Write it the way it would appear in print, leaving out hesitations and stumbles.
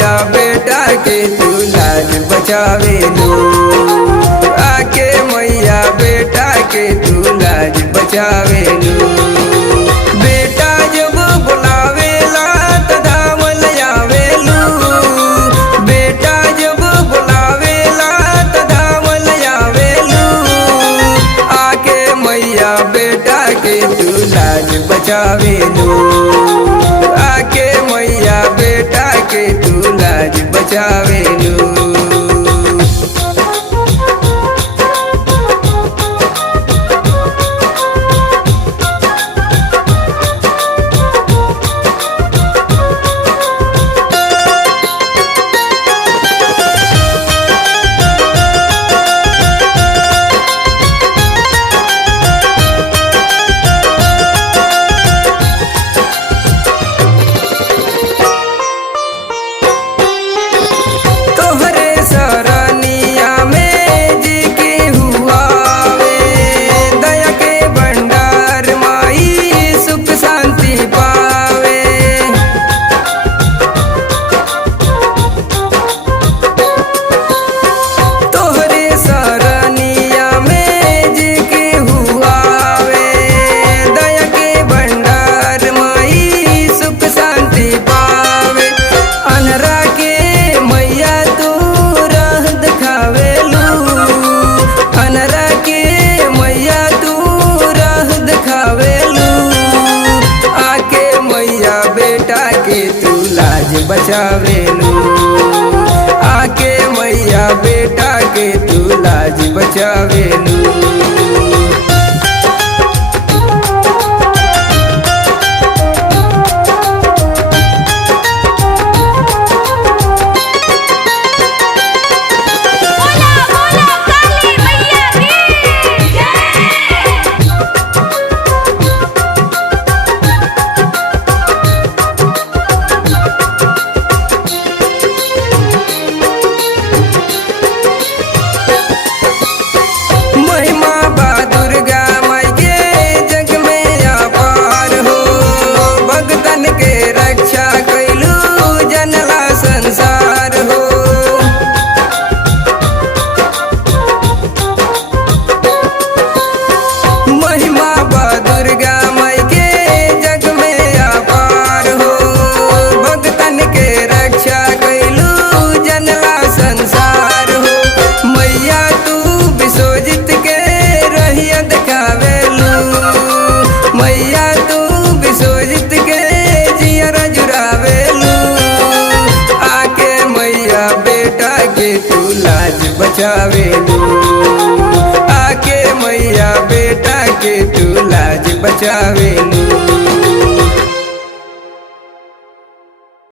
मैया बेटा के तू लाज बचावेलू। आके मैया बेटा के तू लाज बचावेलू। बेटा जब बुलावेला त धावल आवेलू। बेटा जब बुलावेला त धावल आवेलू। आके मैया बेटा के तू लाज बचावेलू। आके मैया बेटा के तू लाज बचावेलू। बचावेलू। आके मैया बेटा के तू लाज बचावेलू। बचावेलू। आके मैया बेटा के तू लाज बचावेलू।